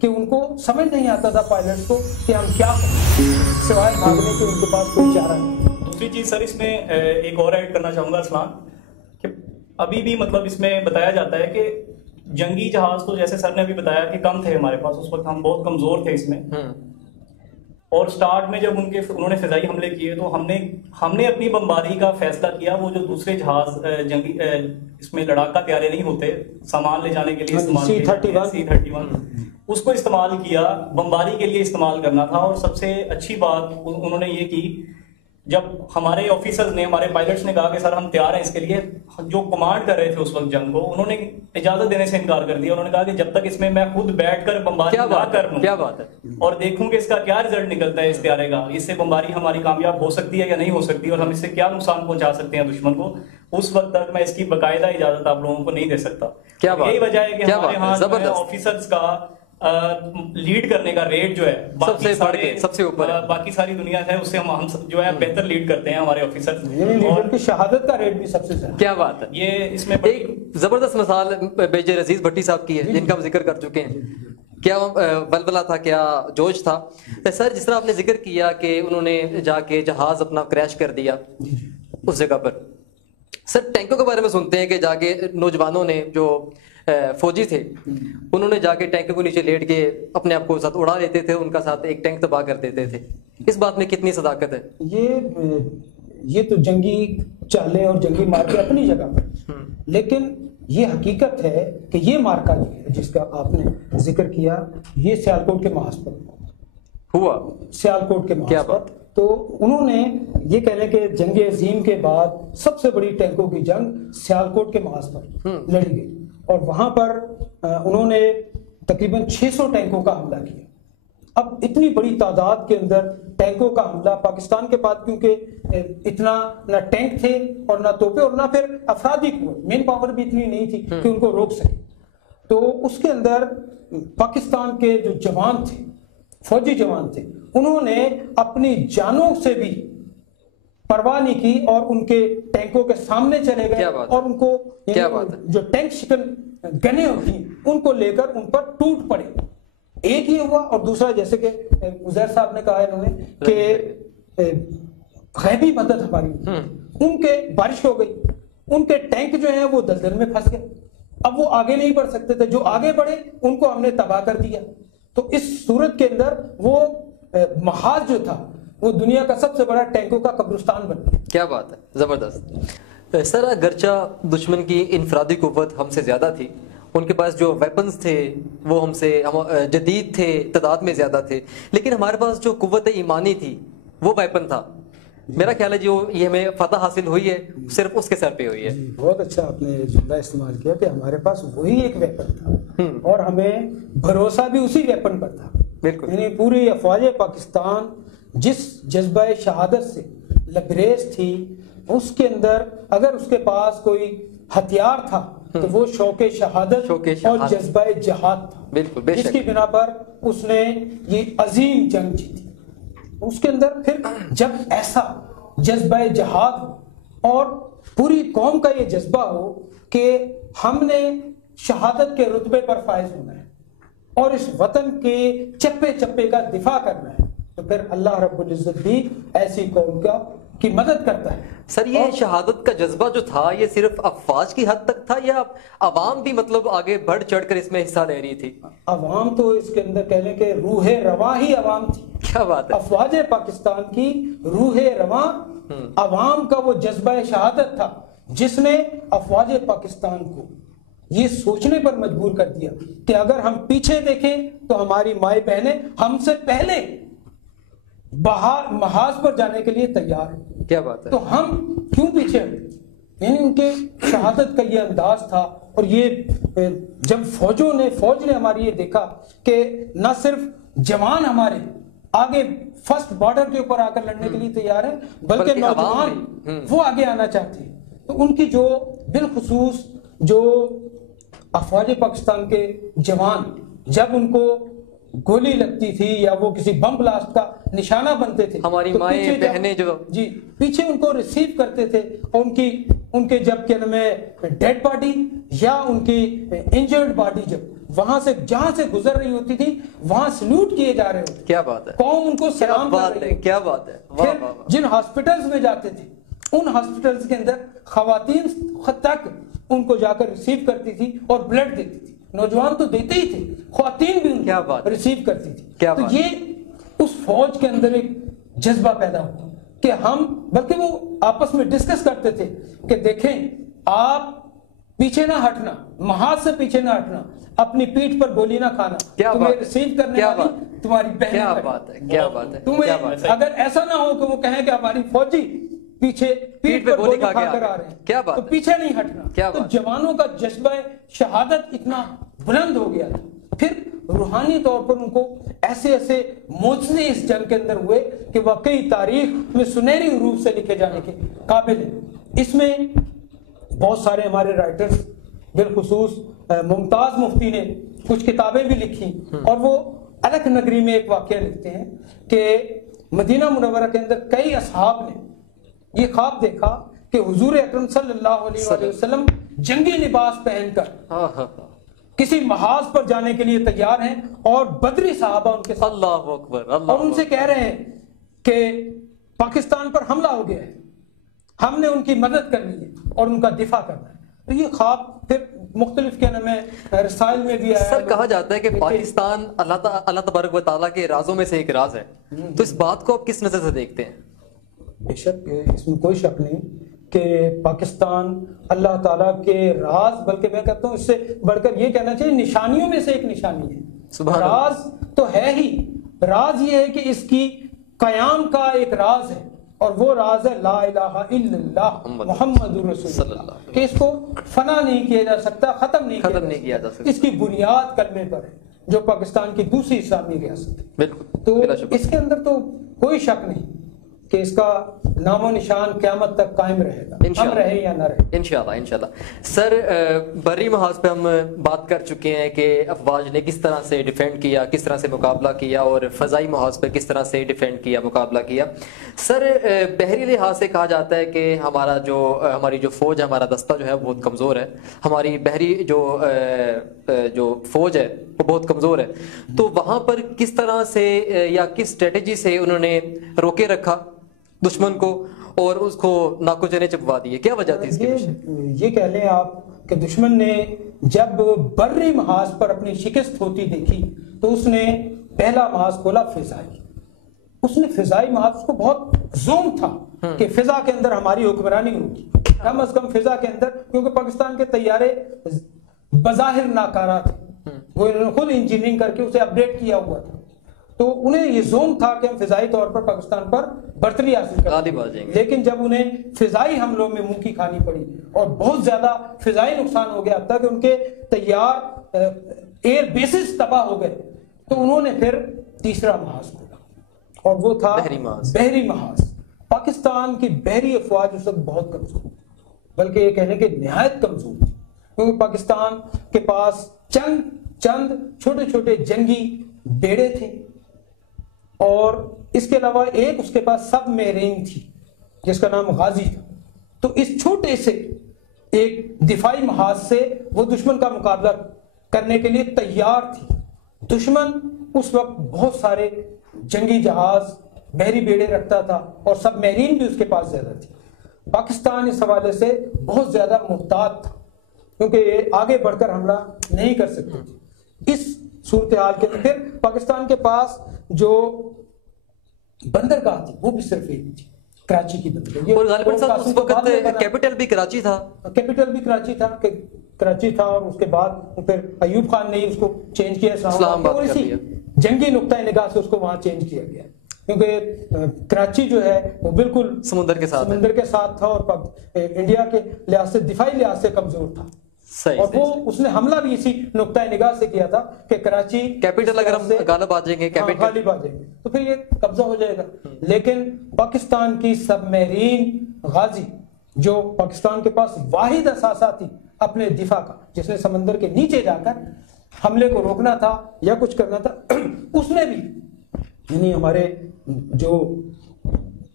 کہ ان کو سمجھ نہیں آتا تھا پائلٹس کو کہ ہم کیا کریں، سوائے بھاگنے کے ان کے پاس کوئی چارہ نہیں۔ دوسری چیز سر اس میں ایک اور ایڈ کرنا چاہوں گا اسلام، کہ ابھی بھی مطلب اس میں بتایا جاتا ہے کہ جنگی جہاز تو جیسے سر نے ابھی بتایا کہ کم تھے ہمارے پاس، اس وقت ہم بہت کمزور تھے اس میں، اور سٹارٹ میں جب انہوں نے فضائی حملے کیے تو ہم نے اپنی بمباری کا فیصلہ کیا، وہ جو دوسرے جہاز جنگی اس میں لڑاکا طیارے نہیں ہوتے سامان لے جانے کے لیے استعمال C-31 اس کو استعمال کیا، بمباری کے لیے استعمال کرنا تھا۔ اور سب سے اچھی بات انہوں نے یہ کی، جب ہمارے آفیسرز نے، ہمارے پائلٹس نے کہا کہ سر ہم تیار ہیں اس کے لیے، جو کمانڈ کر رہے تھے اس وقت جنگ کو، انہوں نے اجازت دینے سے انکار کر دیا۔ انہوں نے کہا کہ جب تک اس میں خود بیٹھ کر بمباری نہ کر لوں اور دیکھوں کہ اس کا کیا رزلٹ نکلتا ہے اس طیارے کا، اس سے بمباری ہماری کامیاب ہو سکتی ہے یا نہیں ہو سکتی، اور ہم اس سے کیا نقصان پہنچا سکتے ہیں دشمن کو، اس وقت تک میں اس کی باقاعدہ اجازت آپ لوگوں کو نہیں دے سکتا۔ یہی وجہ ہے کہ ہمارے ہاں آفیسرز کا لیڈ کرنے کا ریٹ جو ہے سب سے اوپر ہے، باقی ساری دنیا ہے اس سے ہم جو ہے بہتر لیڈ کرتے ہیں ہمارے آفیسر، اور کی شہادت کا ریٹ بھی سب سے زیادہ۔ کیا بات ہے! یہ اس میں ایک زبردست مثال میجر عزیز بھٹی صاحب کی ہے جن کا ہم ذکر کر چکے ہیں، کیا بلبلہ تھا، کیا جوش تھا سر، جس طرح آپ نے ذکر کیا کہ انہوں نے جا کے جہاز اپنا کریش کر دیا اس جگہ پر۔ سر ٹینکوں کے بارے میں سنتے ہیں کہ جا کے نوجوانوں نے جو فوجی تھے انہوں نے جا کے ٹینک کو نیچے لیٹ کے اپنے آپ کو ساتھ اڑا لیتے تھے، ان کا ساتھ ایک ٹینک تباہ کر دیتے تھے، اس بات میں کتنی صداقت ہے؟ یہ تو جنگی چالیں اور جنگی مارکے اپنی جگہ پر، لیکن یہ حقیقت ہے کہ یہ مارکا جس کا آپ نے ذکر کیا یہ سیالکوٹ کے محاذ پر ہوا، سیالکوٹ کے محاذ پر۔ تو انہوں نے یہ کہہ لیں کہ جنگ عظیم کے بعد سب سے بڑی ٹینکوں کی جنگ سیالکوٹ کے محاذ پر لڑی گئی، اور وہاں پر انہوں نے تقریباً 600 ٹینکوں کا حملہ کیا۔ اب اتنی بڑی تعداد کے اندر ٹینکوں کا حملہ پاکستان کے بعد، کیونکہ اتنا نہ ٹینک تھے اور نہ توپے اور نہ پھر افرادی قوت، مین پاور بھی اتنی نہیں تھی کہ ان کو روک سکے، تو اس کے اندر پاکستان کے جو جوان تھے، فوجی جوان تھے، انہوں نے اپنی جانوں سے بھی پرواہ نہیں کی اور ان کے ٹینکوں کے سامنے چلے گئے اور ان کو جو ٹینک شکن گنیں ہوتی ہیں ان کو لے کر ان پر ٹوٹ پڑے۔ ایک ہی ہوا، اور دوسرا جیسے کہ عزیر صاحب نے کہا انہوں نے کہ غیبی مدد ہماری، ان کے بارش ہو گئی، ان کے ٹینک جو ہیں وہ دلدل میں پھنس گئے، اب وہ آگے نہیں بڑھ سکتے تھے، جو آگے بڑھے ان کو ہم نے تباہ کر دیا۔ تو اس صورت کے اندر وہ محاذ جو تھا وہ دنیا کا سب سے بڑا ٹینکوں کا قبرستان بن گیا۔ کیا بات ہے، زبردست سر۔ اگرچہ دشمن کی انفرادی قوت ہم سے زیادہ تھی، ان کے پاس جو ویپنز تھے وہ ہم سے جدید تھے، تعداد میں زیادہ تھے، لیکن ہمارے پاس جو قوت ایمانی تھی وہ ویپن تھا۔ میرا خیال ہے جو یہ ہمیں فتح حاصل ہوئی ہے صرف اس کے سر پہ ہوئی ہے۔ بہت اچھا آپ نے جملہ استعمال کیا کہ ہمارے پاس وہی ایک ویپن تھا اور ہمیں بھروسہ بھی اسی ویپن پر تھا۔ بالکل، یعنی پوری افواج پاکستان جس جذبہ شہادت سے لبریز تھی، اس کے اندر اگر اس کے پاس کوئی ہتھیار تھا تو وہ شوق شہادت اور جذبہ جہاد تھا، بالکل، جس کی بنا پر اس نے یہ عظیم جنگ جیتی۔ اس کے اندر پھر جب ایسا جذبہ جہاد ہو اور پوری قوم کا یہ جذبہ ہو کہ ہم نے شہادت کے رتبے پر فائز ہونا ہے اور اس وطن کے چپے چپے کا دفاع کرنا ہے، تو پھر اللہ رب العزت بھی ایسی قوم کی مدد کرتا ہے۔ سر یہ شہادت کا جذبہ جو تھا یہ صرف افواج کی حد تک تھا یا عوام بھی مطلب آگے بڑھ چڑھ کر اس میں حصہ لے رہی تھی؟ عوام تو اس کے اندر کہہ لیں کہ روح رواں ہی عوام تھی۔ کیا بات ہے! افواج پاکستان کی روح رواں عوام کا وہ جذبہ شہادت تھا جس نے افواج پاکستان کو یہ سوچنے پر مجبور کر دیا کہ اگر ہم پیچھے دیکھیں تو ہماری مائیں بہنیں ہم سے پہلے محاذ پر جانے کے لیے تیار ہیں۔ کیا بات ہے! تو ہم کیوں پیچھے ہیں؟ یعنی ان کے شہادت کا یہ انداز تھا، اور یہ جب فوج نے ہماری یہ دیکھا کہ نہ صرف جوان ہمارے آگے فرسٹ بارڈر کے اوپر آ کر لڑنے کے لیے تیار ہیں بلکہ نوجوان وہ آگے آنا چاہتے ہیں، تو ان کی جو بالخصوص جو افواج پاکستان کے جوان جب ان کو گولی لگتی تھی یا وہ کسی بم بلاسٹ کا نشانہ بنتے تھے، ہماری مائیں بہنیں جو پیچھے ان کو ریسیو کرتے تھے، اور ان کے جب کہ ڈیڈ باڈی یا ان کی انجرڈ باڈی جب وہاں سے جہاں سے گزر رہی ہوتی تھی وہاں سلوٹ کیے جا رہے ہوتے. کیا بات ہے, قوم ان کو سلام کر رہی ہے. کیا بات ہے. پھر جن ہاسپٹلز میں جاتے تھے ان ہاسپٹلز کے اندر خواتین تک ان کو جا کر ریسیو کرتی تھی اور بلڈ دیتی تھی. نوجوان تو دیتے ہی تھے, خواتین بھی ان کو ریسیو کرتی تھی. تو یہ اس فوج کے اندر ایک جذبہ پیدا ہوا کہ ہم, بلکہ وہ آپس میں ڈسکس کرتے تھے کہ دیکھیں آپ پیچھے نہ ہٹنا, محاذ سے پیچھے نہ ہٹنا, اپنی پیٹھ پر گولی نہ کھانا, تمہیں ریسیو کرنے والی تمہاری بہن. کیا بات ہے, کیا بات ہے. تمہیں اگر ایسا نہ ہو کہ وہ کہیں کہ ہماری فوجی پیچھے پیٹھ پر گولی کھا کر آ رہے ہیں, تو پیچھے نہیں ہٹنا. تو جوانوں کا جذبہ شہادت اتنا بلند ہو گیا تھا. پھر روحانی طور پر ان کو ایسے ایسے معجزے اس جنگ کے اندر ہوئے کہ واقعی تاریخ میں سنہری حروف سے لکھے جانے کے قابل ہیں. اس میں بہت سارے ہمارے رائٹرز, بالخصوص ممتاز مفتی نے کچھ کتابیں بھی لکھی, اور وہ الگ نگری میں ایک واقعہ لکھتے ہیں کہ مدینہ منورہ کے اندر کئی اصحاب نے یہ خواب دیکھا کہ حضور اکرم صلی اللہ علیہ وآلہ وسلم جنگی لباس پہن کر کسی محاذ پر جانے کے لیے تیار ہیں اور بدری صحابہ ان کے ساتھ. اللہ اکبر. اور ان سے کہہ رہے ہیں کہ پاکستان پر حملہ ہو گیا ہے, ہم نے ان کی مدد کرنی ہے اور ان کا دفاع کرنا ہے. تو یہ خواب پھر مختلف کیا نام ہے رسائل میں بھی آیا. سر کہا جاتا ہے کہ پاکستان اللہ تبارک و تعالیٰ کے رازوں میں سے ایک راز ہے, تو اس بات کو آپ کس نظر سے دیکھتے ہیں؟ بے شک اس میں کوئی شک نہیں کہ پاکستان اللہ تعالیٰ کے راز, بلکہ میں کہتا ہوں اس سے بڑھ کر یہ کہنا چاہیے نشانیوں میں سے ایک نشانی ہے. راز تو ہے ہی, راز یہ ہے کہ اس کی قیام کا ایک راز ہے, اور وہ راز ہے لا الہ الا اللہ محمد رسول اللہ, کہ اس کو فنا نہیں کیا جا سکتا, ختم نہیں کیا جا سکتا. اس کی بنیاد کلمے پر ہے جو پاکستان کی دوسری اسلامی ریاست ہے. تو اس کے اندر تو کوئی شک نہیں کہ اس کا نام و نشان قیامت تک قائم رہے گا, ہم رہے یا نہ رہے. انشاءاللہ. سر بری محاذ پہ ہم بات کر چکے ہیں کہ افواج نے کس طرح سے ڈیفینڈ کیا, کس طرح سے مقابلہ کیا, اور فضائی محاذ پہ کس طرح سے ڈیفینڈ کیا, مقابلہ کیا. سر بحری لحاظ سے کہا جاتا ہے کہ ہماری جو فوج ہے, ہمارا دستہ جو ہے بہت کمزور ہے, ہماری بحری جو فوج ہے وہ بہت کمزور ہے. تو وہاں پر کس طرح سے یا کس اسٹریٹجی سے انہوں نے روکے رکھا دشمن کو اور اس کو ناکو چنے چپوا دیے, کیا وجہ تھی اس کے پیچھے؟ یہ کہہ لیں آپ کہ دشمن نے جب بری محاذ پر اپنی شکست ہوتی دیکھی تو اس نے پہلا محاذ کھولا فضائی. اس نے فضائی محاذ, اس کو بہت زوم تھا کہ فضا کے اندر ہماری حکمرانی ہوگی, کم از کم فضا کے اندر, کیونکہ پاکستان کے طیارے بظاہر ناکارہ تھے, وہ انہوں نے خود انجینئرنگ کر کے اسے اپڈیٹ کیا ہوا تھا. تو انہیں یہ زوم تھا کہ ہم فضائی طور پر پاکستان پر برتری حاصل کریں گے. لیکن جب انہیں فضائی حملوں میں منہ کی کھانی پڑی اور بہت زیادہ فضائی نقصان ہو گیا, اب تک ان کے تیار ایئر بیسز تباہ ہو گئے, تو انہوں نے پھر تیسرا محاذ کھولا, اور وہ تھا بحری محاذ. پاکستان کی بحری افواج اس وقت بہت کمزور, بلکہ یہ کہنے کے نہایت کمزور تھی, کیونکہ پاکستان کے پاس چند چھوٹے چھوٹے جنگی بیڑے تھے, اور اس کے علاوہ ایک اس کے پاس سب میرین تھی جس کا نام غازی تھا. تو اس چھوٹے سے ایک دفاعی محاذ سے وہ دشمن کا مقابلہ کرنے کے لیے تیار تھی. دشمن اس وقت بہت سارے جنگی جہاز, بحری بیڑے رکھتا تھا, اور سب میرین بھی اس کے پاس زیادہ تھی. پاکستان اس حوالے سے بہت زیادہ محتاط تھا, کیونکہ یہ آگے بڑھ کر حملہ نہیں کر سکتے تھے. اس صورتحال کے پھر پاکستان کے پاس جو بندرگاہ تھی وہ بھی صرف ایک تھی, کراچی کی بندرگاہ, اور غالباً صاحب اس وقت کیپٹل بھی کراچی تھا. کیپٹل بھی کراچی تھا, اور اس کے بعد پھر ایوب خان نے اس کو چینج کیا اسلام آباد, اور اسی جنگی نقطۂ نگاہ سے اس کو وہاں چینج کیا گیا, کیونکہ کراچی جو ہے وہ بالکل سمندر کے ساتھ تھا, اور انڈیا کے لحاظ سے دفاعی لحاظ سے کمزور تھا. اور وہ اس نے حملہ بھی اسی نقطۂ نگاہ سے کیا تھا کہ کراچی کیپٹل اگر ہم غالب آ جائیں گے تو پھر یہ قبضہ ہو جائے گا. لیکن پاکستان کی سب میرین غازی, جو پاکستان کے پاس واحد اثاثہ تھی اپنے دفاع کا, جس نے سمندر کے نیچے جا کر حملے کو روکنا تھا یا کچھ کرنا تھا, اس نے بھی, یعنی ہمارے جو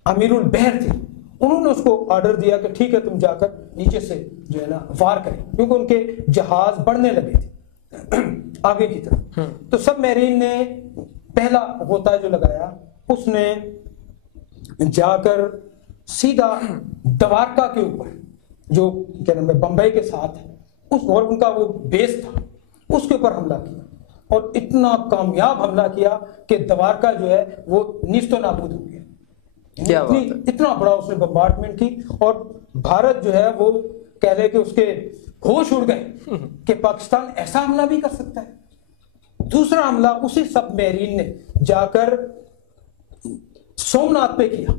امیر البحر تھے انہوں نے اس کو آرڈر دیا کہ ٹھیک ہے تم جا کر نیچے سے جو ہے نا وار کریں, کیونکہ ان کے جہاز بڑھنے لگے تھے. آگے کی طرف. تو سب میرین نے پہلا غوطہ جو لگایا اس نے جا کر سیدھا دوارکا کے اوپر جو کیا نام ہے بمبئی کے ساتھ ہے اس اور ان کا وہ بیس تھا اس کے اوپر حملہ کیا اور اتنا کامیاب حملہ کیا کہ دوارکا جو ہے وہ نیست و نابود ہو گیا. اتنا بڑا اس نے بمبارڈمنٹ کی اور بھارت جو ہے وہ کہہ لے کہ اس کے ہوش اڑ گئے کہ پاکستان ایسا حملہ بھی کر سکتا ہے. دوسرا حملہ اسی سب میرین نے جا کر سومناتھ پہ کیا.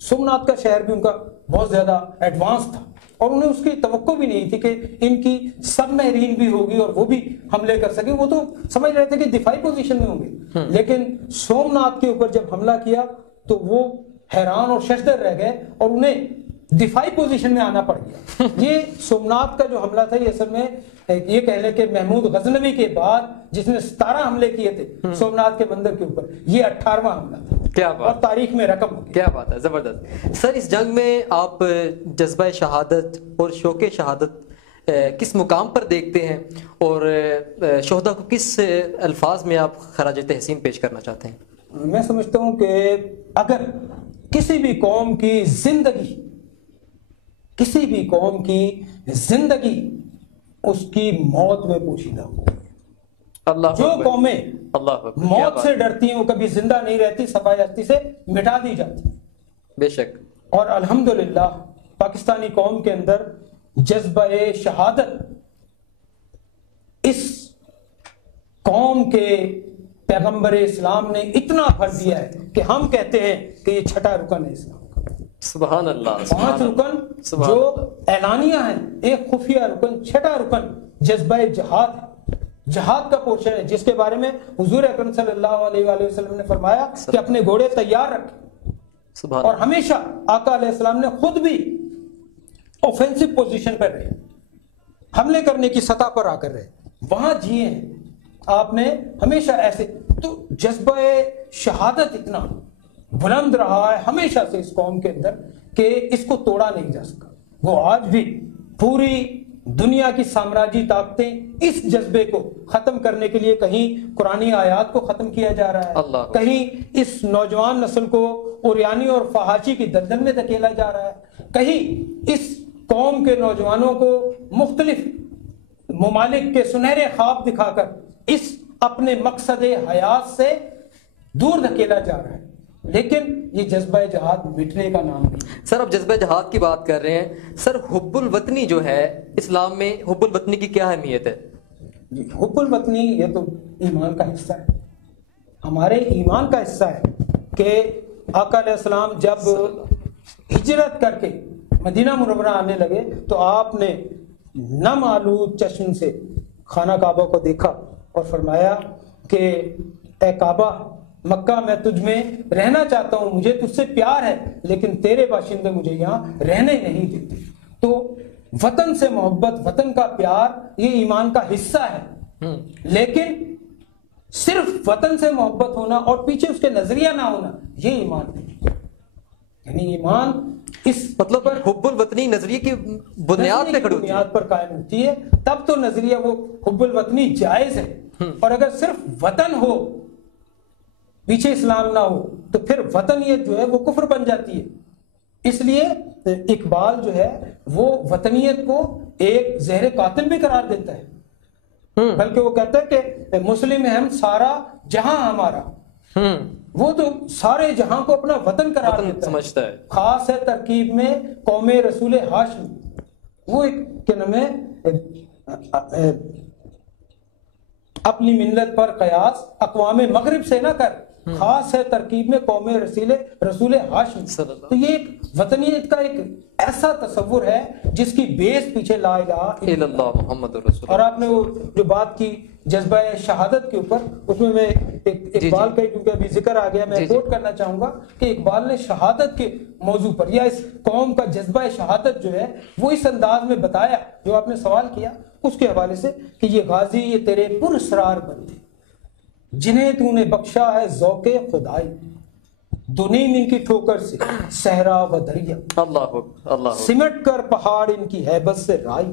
سومناتھ کا شہر بھی ان کا بہت زیادہ ایڈوانس تھا اور انہیں اس کی توقع بھی نہیں تھی کہ ان کی سب میرین بھی ہوگی اور وہ بھی حملے کر سکے. وہ تو سمجھ رہے تھے کہ دفاعی پوزیشن میں ہوں گے, لیکن سومناتھ کے اوپر جب حملہ کیا تو وہ حیران اور ششدر رہ گئے اور انہیں دفاعی پوزیشن میں آنا پڑ گیا. یہ سومناتھ کا جو حملہ تھا یہ اصل میں یہ کہہ لیں کہ محمود غزنوی کے بعد جس نے 17 حملے کیے تھے سومناتھ کے مندر کے اوپر, یہ 18واں حملہ تھا. کیا بات, اور تاریخ میں رقم ہو گئی. کیا بات ہے, زبردست. سر اس جنگ میں آپ جذبہ شہادت اور شوق شہادت کس مقام پر دیکھتے ہیں اور شہداء کو کس الفاظ میں آپ خراج تحسین پیش کرنا چاہتے ہیں؟ میں سمجھتا ہوں کہ اگر کسی بھی قوم کی زندگی اس کی موت میں پوشیدہ ہو, جو قومیں موت سے ڈرتی ہیں وہ کبھی زندہ نہیں رہتی, صفائے ہستی سے مٹا دی جاتی. بے شک. اور الحمدللہ پاکستانی قوم کے اندر جذبہ شہادت اس قوم کے پیغمبر اسلام نے اتنا بھر دیا ہے کہ ہم کہتے ہیں کہ یہ چھٹا رکن ہے اسلام کا. سبحان اللہ. 5 رکن جو اعلانیہ ہیں, ایک خفیہ رکن, چھٹا رکن جذبہ جہاد ہے. جہاد کا پورشن ہے جس کے بارے میں حضور اکرم صلی اللہ علیہ وآلہ وسلم نے فرمایا کہ اپنے گھوڑے تیار رکھیں, اور ہمیشہ آقا علیہ السلام نے خود بھی اوفینسو پوزیشن پر رہے, حملے کرنے کی سطح پر آ کر رہے, وہاں جیے ہیں آپ نے ہمیشہ ایسے. تو جذبہ شہادت اتنا بلند رہا ہے ہمیشہ سے اس قوم کے اندر کہ اس کو توڑا نہیں جا سکا. وہ آج بھی پوری دنیا کی سامراجی طاقتیں اس جذبے کو ختم کرنے کے لیے کہیں قرآنی آیات کو ختم کیا جا رہا ہے, کہیں اس نوجوان نسل کو اوریانی اور فحاشی کی دلدل میں دھکیلا جا رہا ہے, کہیں اس قوم کے نوجوانوں کو مختلف ممالک کے سنہرے خواب دکھا کر اس اپنے مقصد حیات سے دور دھکیلا جا رہا ہے. لیکن یہ جذبہ جہاد مٹنے کا نام نہیں. سر اب جذبہ جہاد کی بات کر رہے ہیں, سر حب الوطنی جو ہے اسلام میں, حب الوطنی کی کیا اہمیت ہے؟ حب الوطنی یہ تو ایمان کا حصہ ہے, ہمارے ایمان کا حصہ ہے کہ آقا علیہ السلام جب ہجرت کر کے مدینہ منورہ آنے لگے تو آپ نے نم آلود چشم سے خانہ کعبہ کو دیکھا اور فرمایا کہ اے کعبہ, مکہ میں تجھ میں رہنا چاہتا ہوں, مجھے تجھ سے پیار ہے, لیکن تیرے باشندے مجھے یہاں رہنے نہیں دیتے. تو وطن سے محبت, وطن کا پیار یہ ایمان کا حصہ ہے, لیکن صرف وطن سے محبت ہونا اور پیچھے اس کے نظریہ نہ ہونا یہ ایمان نہیں. یعنی ایمان اس مطلب پر حب الوطنی نظریے کی بنیاد پہ کھڑی ہوتی ہے, بنیاد پر قائم ہوتی ہے, تب تو نظریہ وہ حب الوطنی جائز ہے. اور اگر صرف وطن ہو پیچھے اسلام نہ ہو تو پھر وطنیت جو ہے وہ کفر بن جاتی ہے. اس لیے اقبال جو ہے وہ وطنیت کو ایک زہر قاتل بھی قرار دیتا ہے, بلکہ وہ کہتا ہے کہ مسلم ہم سارا جہاں ہمارا. وہ تو سارے جہاں کو اپنا وطن قرار دیتا سمجھتا ہے. خاص ہے ترکیب میں قوم رسول ہاشم, وہ ایک کیا نام ہے اپنی ملت پر قیاس اقوام مغرب سے نہ کر, خاص ہے ترکیب میں قوم رسول ہاشم. تو یہ ایک وطنیت کا ایک ایسا تصور ہے جس کی بیس پیچھے لا الہ الا اللہ محمد رسول. اور آپ نے وہ جو بات کی جذبہ شہادت کے اوپر, اس میں میں اقبال کا کیونکہ ابھی ذکر آ گیا میں کوٹ کرنا چاہوں گا کہ اقبال نے شہادت کے موضوع پر یا اس قوم کا جذبہ شہادت جو ہے وہ اس انداز میں بتایا جو آپ نے سوال کیا اس کے حوالے سے کہ یہ غازی یہ تیرے پراسرار بندے جنہیں تو نے بخشا ہے ذوق خدائی, دنیم ان کی ٹھوکر سے صحرا و دریا, اللہ اللہ سمٹ کر پہاڑ ان کی ہیبت سے رائی.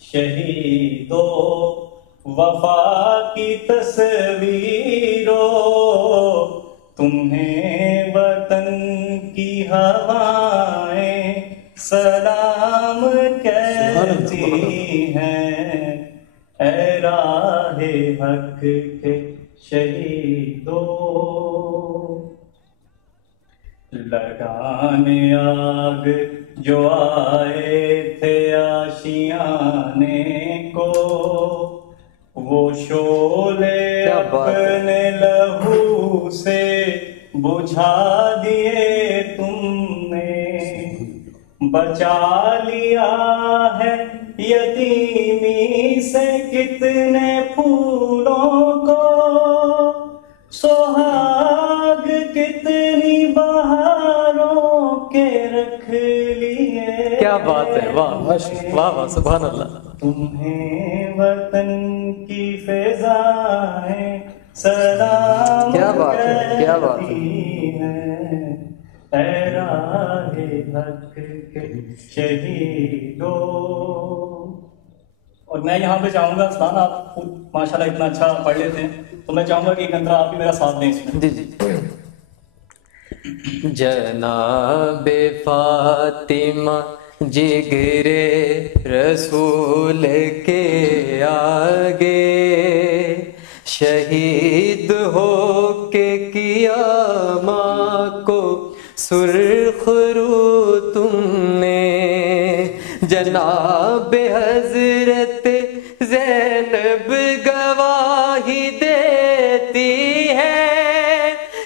شہیدو وفا کی تصویرو تمہیں وطن کی ہوائیں سلام کہتی ہیں، اے راہ حق کے شہیدو لگانے آگ جو آئے تھے آشیانے کو، وہ شعلے اپنے لہو سے بجھا دیے تم نے، بچا لیا ہے یتیمی سے کتنے پھولوں کو، سہاگ کتنی بہاروں کے رکھ لیے۔ کیا بات ہے، واہ واہ واہ، سبحان اللہ۔ تمہیں وطن کی فضائیں سلام کیا بات ہے، کیا بات ہے۔ کرتی ہیں، اے راہ حق کے شہیدو۔ اور میں یہاں پہ چاہوں گا، اسلان آپ خود ماشاءاللہ اتنا اچھا پڑھ لیتے ہیں، تو میں چاہوں گا کہ ایک انترا آپ بھی میرا ساتھ دیں اس میں۔ جی جی۔ جناب فاطمہ جگر رسول کے آگے شہید ہو کے کیا ماں کو سرخ رو تم نے، جناب حضرت زینب گواہی دیتی ہے،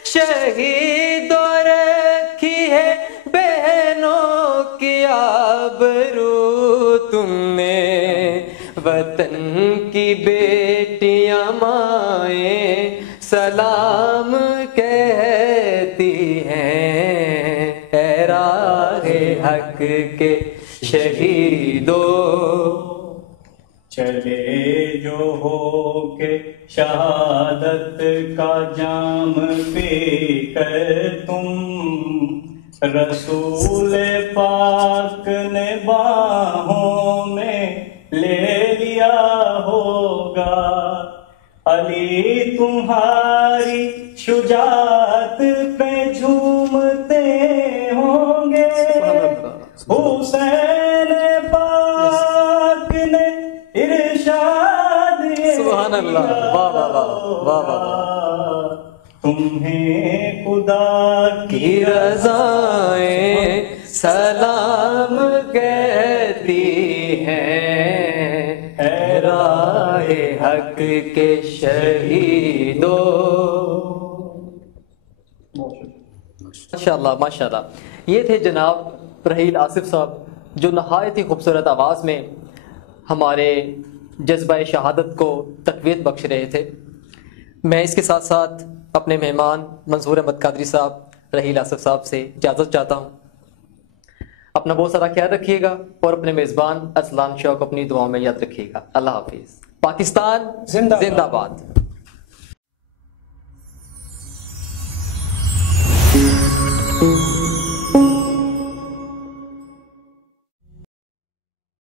شہید اور رکھی ہے بہنوں کی آبرو تم نے، وطن کی بیٹیاں مائیں سلام کہتی ہیں، اے راہ حق کے شہیدو۔ چلے جو ہو کے شہادت کا جام پی کر تم، رسول پاک نے باہوں میں لے لیا ہوگا، علی تمہاری شجاعت پہ جھومتے ہوں گے، حسین پاک نے ارشاد سبحان اللہ، واہ واہ واہ واہ واہ۔ تمہیں خدا کی رضائیں سلام کہتی ہیں، اے راہ حق کے شہیدو۔ ماشاءاللہ ماشاءاللہ۔ یہ تھے جناب رحیل آصف صاحب، جو نہایت ہی خوبصورت آواز میں ہمارے جذبہ شہادت کو تقویت بخش رہے تھے۔ میں اس کے ساتھ ساتھ اپنے مہمان منصور احمد قادری صاحب، رحیل آصف صاحب سے اجازت چاہتا ہوں۔ اپنا بہت سارا خیال رکھیے گا اور اپنے میزبان ارسلان شاہ کو اپنی دعاؤں میں یاد رکھیے گا۔ اللہ حافظ۔ پاکستان زندہ باد۔